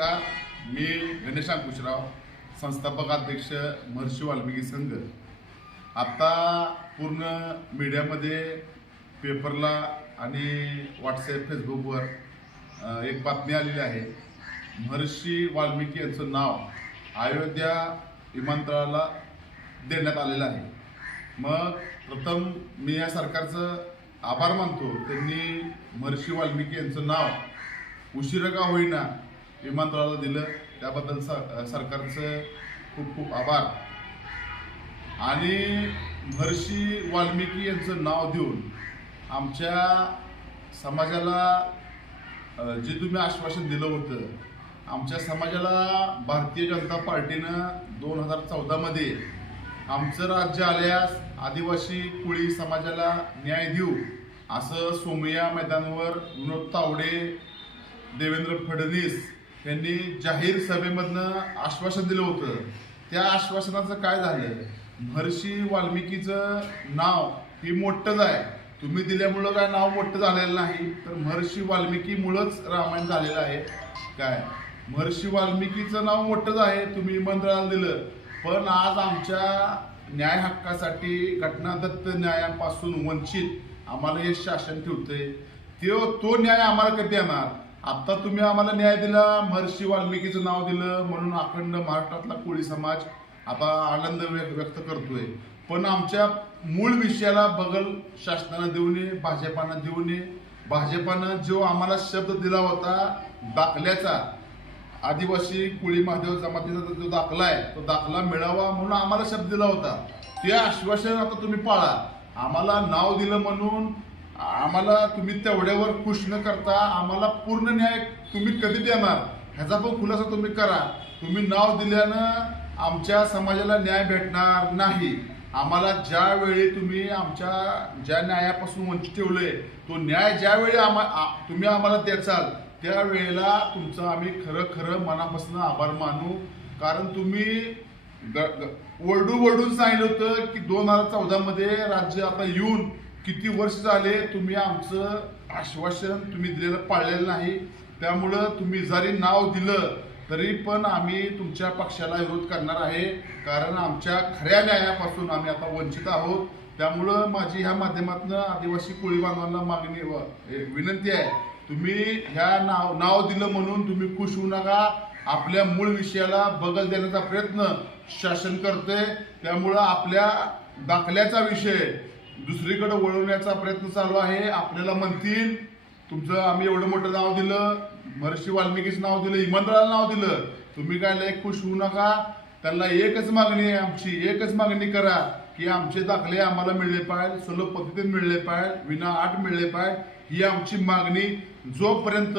नमस्कार. मी गणेश अंकुशराव, संस्थापक अध्यक्ष महर्षी वाल्मिकी संघ. आता पूर्ण मीडियामध्ये, पेपरला आणि व्हॉट्सॲप, फेसबुकवर एक बातमी आलेली आहे. महर्षी वाल्मिकी यांचं नाव अयोध्या विमानतळाला देण्यात आलेलं आहे. मग प्रथम मी या सरकारचं आभार मानतो. त्यांनी महर्षी वाल्मिकी यांचं नाव उशिरा का होईना विमानतळाला दिलं, त्याबद्दल सरकारचं खूप खूप आभार. आणि महर्षी वाल्मिकी यांचं नाव देऊन आमच्या समाजाला जे तुम्ही आश्वासन दिलं होतं, आमच्या समाजाला भारतीय जनता पार्टीनं 2014मध्ये आमचं राज्य आल्यास आदिवासी कुळी समाजाला न्याय देऊ असं सोमय्या मैदानावर विनोद तावडे, देवेंद्र फडणवीस यांनी जाहीर सभेमधनं आश्वासन दिलं होतं. त्या आश्वासनाचं काय झालं? महर्षी वाल्मिकीचं नाव ही मोठंच आहे. तुम्ही दिल्यामुळं काय नाव मोठं झालेलं नाही, तर महर्षी वाल्मिकीमुळंच रामायण झालेलं आहे. काय महर्षी वाल्मिकीचं नाव मोठंच आहे, तुम्ही विमानतळाला दिलं. पण आज आमच्या न्याय हक्कासाठी घटनादत्त न्यायापासून वंचित आम्हाला हे शासन ठेवतंय. तो न्याय आम्हाला कधी येणार? आता तुम्ही आम्हाला न्याय दिला, महर्षी वाल्मिकीचं नाव दिलं म्हणून अखंड महाराष्ट्रातला कोळी समाज आता आनंद व्यक्त करतोय. पण आमच्या मूळ विषयाला बगल शासनानं देऊ नये, भाजपानं देऊ नये. भाजपानं जो आम्हाला शब्द दिला होता दाखल्याचा, आदिवासी कुळी महादेव जमातीचा जो दाखला आहे, तो दाखला मिळावा म्हणून आम्हाला शब्द दिला होता. ते आश्वासन आता तुम्ही पाळा. आम्हाला नाव दिलं म्हणून आम्हाला तुम्ही तेवढ्यावर खुश न करता आम्हाला पूर्ण न्याय तुम्ही कधी देणार ह्याचा पण खुलासा तुम्ही करा. तुम्ही नाव दिल्यानं आमच्या समाजाला न्याय भेटणार नाही. आम्हाला ज्यावेळी तुम्ही आमच्या ज्या न्यायापासून वंचित ठेवलंय, तो न्याय ज्यावेळी तुम्ही आम्हाला द्याचाल त्यावेळेला तुमचं आम्ही खरं मनापासून आभार मानू. कारण तुम्ही वरडून सांगितलं होतं की 2014मध्ये राज्य आता येऊन किती वर्ष झाले, तुम्ही आमचं आश्वासन तुम्ही दिलेलं पाळलेलं नाही. त्यामुळं तुम्ही जरी नाव दिलं तरी पण आम्ही तुमच्या पक्षाला विरोध करणार आहे. कारण आमच्या खऱ्या न्यायापासून आम्ही आता वंचित आहोत. त्यामुळं माझी ह्या माध्यमातून आदिवासी कोळी बांधवांना विनंती आहे, तुम्ही ह्या नाव दिलं म्हणून तुम्ही खुश होऊ नका. आपल्या मूळ विषयाला बगल देण्याचा प्रयत्न शासन करते. त्यामुळं आपल्या दाखल्याचा विषय दुसरीकडे वळवण्याचा प्रयत्न चालू आहे. आपल्याला म्हणतील तुमचं आम्ही एवढं मोठं नाव दिलं, महर्षी वाल्मिकीचं नाव दिलं, विमानतळाला नाव दिलं, तुम्ही काय लय खुश होऊ नका. त्यांना एकच मागणी आहे, आमची एकच मागणी करा की आमचे दाखले आम्हाला मिळले पाहिजे, सुलभ पद्धतीने मिळले पाहिजे, विना आट मिळले पाहिजे. ही आमची मागणी जोपर्यंत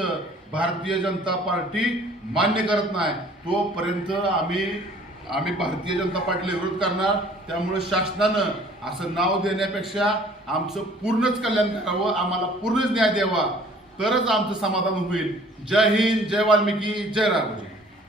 भारतीय जनता पार्टी मान्य करत नाही तोपर्यंत आम्ही भारतीय जनता पार्टीला विरोध करणार. त्यामुळे शासनानं असं नाव देण्यापेक्षा आमचं पूर्णच कल्याण करावं, आम्हाला पूर्णच न्याय द्यावा, तरच आमचं समाधान होईल. जय हिंद, जय वाल्मिकी, जय राघोजी.